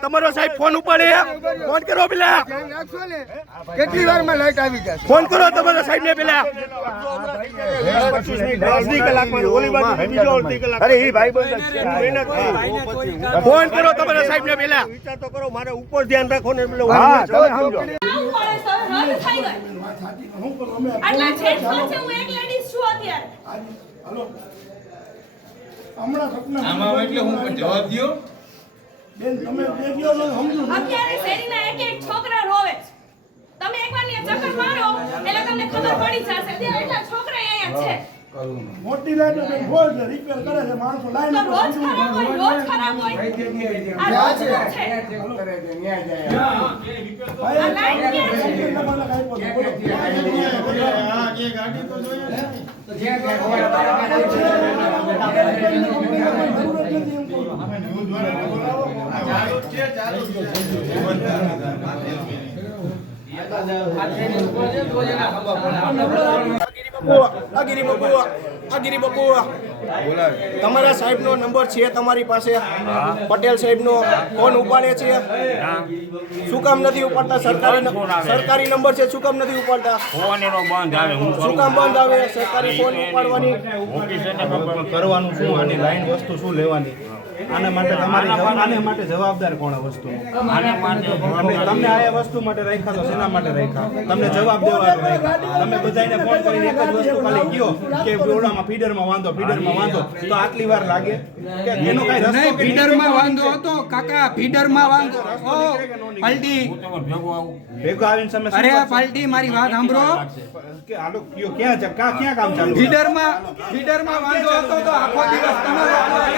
તમારો સાહેબ ફોન ઉપાડે ફોન કરો પેલા કેટલી વાર માં લાઈટ આવી જશે ફોન કરો તમારા સાહેબ ને પેલા ફોન કરો તમારા સાહેબ ને પેલા વિચાર તો કરો મારે ઉપર ધ્યાન રાખો ને જવાબ દો બેન તમે અત્યારે શેરીના એક છોકરા રોવે છે. તમે એકવાર ની ચક્કર મારો એટલે તમને ખબર પડી જશે કે એટલા છોકરા અહીંયા છે. મોટી લાઈટ ને રોજ રિપેર કરે છે માણસો લાઈન તો રોજ ખરાબ હોય આ રોજ છે કરે છે ન્યાય જાય આ લાઈટ ક્યાં છે? આ ગાડી તો જોઈએ તો જે તમારા સાહેબ નો નંબર છે તમારી પાસે પટેલ સાહેબ નો ફોન ઉપાડે છે શું કામ નથી ઉપાડતા સરકારી નંબર છે શું કામ નથી ઉપાડતા ફોન એનો બંધ આવે શું કામ બંધ આવે સરકારી ફોન ઉપાડવાની કરવાનું શું આની લાઈન વસ્તુ શું લેવાની આના માટે આને માટે જવાબદાર કોણ વસ્તુ તમને આ વસ્તુ માટે રાખ્યા તો શેના માટે રાખ્યા તમને જવાબ દેવાનો રાખ્યા તમે બધાને ફોન કરીને એક જ વસ્તુ ખાલી કયો કે ઓલામાં ફીડરમાં વાંધો તો આટલી વાર લાગે કે એનો કઈ રસ્તો નહીં ફીડરમાં વાંધો હતો કાકા ફીડરમાં વાંધો પલટી ભેગો આવીને સમસ્યા અરે પલટી મારી વાત સાંભળો કે આલો કયો ક્યાં કામ ચાલુ ફીડરમાં વાંધો હતો તો આખો